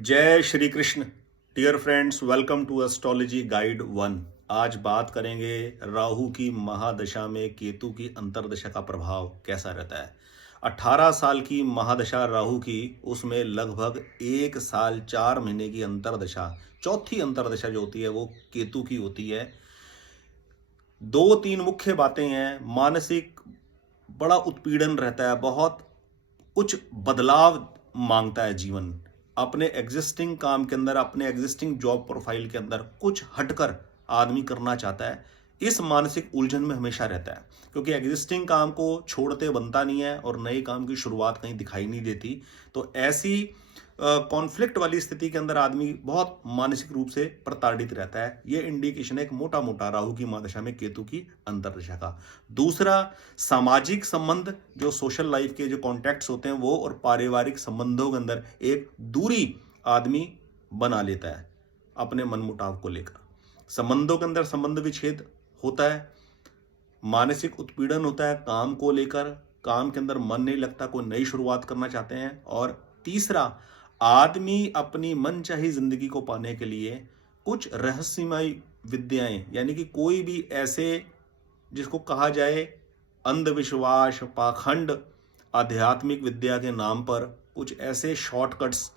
जय Shri Krishna. Dear friends, welcome to astrology guide 1। आज बात करेंगे राहु की महादशा में केतु की अंतर्दशा का प्रभाव कैसा रहता है। 18 साल की महादशा राहु की, उसमें लगभग 1 साल 4 महीने की अंतर्दशा, चौथी अंतर्दशा जो होती है वो केतु की होती है। दो तीन मुख्य बातें हैं। मानसिक बड़ा उत्पीड़न रहता है, बहुत कुछ बदलाव मांगता है जीवन। अपने एग्जिस्टिंग काम के अंदर, अपने एग्जिस्टिंग जॉब प्रोफाइल के अंदर कुछ हटकर आदमी करना चाहता है। इस मानसिक उलझन में हमेशा रहता है, क्योंकि एग्जिस्टिंग काम को छोड़ते बनता नहीं है और नए काम की शुरुआत कहीं दिखाई नहीं देती। तो ऐसी कॉन्फ्लिक्ट वाली स्थिति के अंदर आदमी बहुत मानसिक रूप से प्रताड़ित रहता है। यह इंडिकेशन है एक मोटा मोटा राहु की महादशा में केतु की अंतर्दशा का। दूसरा, सामाजिक संबंध, जो सोशल लाइफ के जो कॉन्टैक्ट्स होते हैं वो, और पारिवारिक संबंधों के अंदर एक दूरी आदमी बना लेता है अपने मनमुटाव को लेकर। संबंधों के अंदर संबंध विच्छेद होता है, मानसिक उत्पीड़न होता है काम को लेकर, काम के अंदर मन नहीं लगता, कोई नई शुरुआत करना चाहते हैं। और तीसरा, आदमी अपनी मनचाही जिंदगी को पाने के लिए कुछ रहस्यमय विद्याएं, यानी कि कोई भी ऐसे जिसको कहा जाए अंधविश्वास, पाखंड, आध्यात्मिक विद्या के नाम पर कुछ ऐसे शॉर्टकट्स,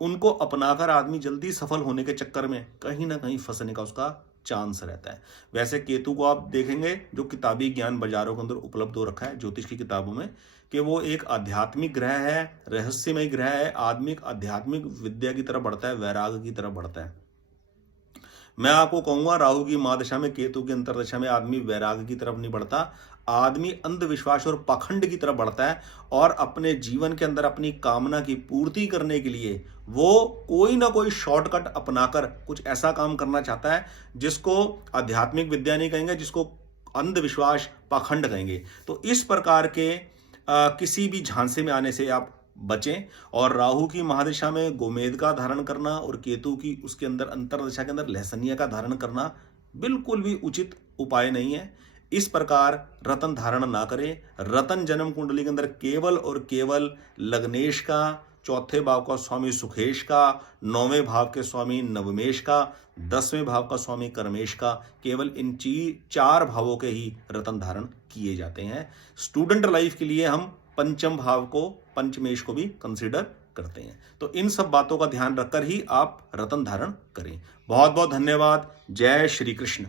उनको अपनाकर आदमी जल्दी सफल होने के चक्कर में कहीं ना कहीं फंसने का उसका चांस रहता है। वैसे केतु को आप देखेंगे जो किताबी ज्ञान बाजारों के अंदर उपलब्ध हो रखा है ज्योतिष की किताबों में, कि वो एक आध्यात्मिक ग्रह है, रहस्यमय ग्रह है। आदमी आध्यात्मिक विद्या की तरफ बढ़ता है, वैराग की तरफ बढ़ता है। मैं आपको कहूंगा राहु की महादशा में, केतु की अंतर्दशा में आदमी वैराग की तरफ नहीं बढ़ता, आदमी अंधविश्वास और पाखंड की तरफ बढ़ता है। और अपने जीवन के अंदर अपनी कामना की पूर्ति करने के लिए वो कोई ना कोई शॉर्टकट अपनाकर कुछ ऐसा काम करना चाहता है जिसको आध्यात्मिक विद्या नहीं कहेंगे, जिसको अंधविश्वास, पाखंड कहेंगे। तो इस प्रकार के किसी भी झांसे में आने से आप बचें। और राहु की महादशा में गोमेद का धारण करना और केतु की उसके अंदर अंतर्दशा के अंदर लहसनिया का धारण करना बिल्कुल भी उचित उपाय नहीं है। इस प्रकार रतन धारण ना करें। रतन जन्म कुंडली के अंदर केवल और केवल लग्नेश का, चौथे भाव का स्वामी सुखेश का, 9वें भाव के स्वामी नवमेश का, 10वें भाव का स्वामी कर्मेश का, केवल इन 4 भावों के ही रतन धारण किए जाते हैं। स्टूडेंट लाइफ के लिए हम पंचम भाव को, पंचमेश को भी कंसीडर करते हैं। तो इन सब बातों का ध्यान रखकर ही आप रतन धारण करें। बहुत बहुत धन्यवाद। जय श्री कृष्ण।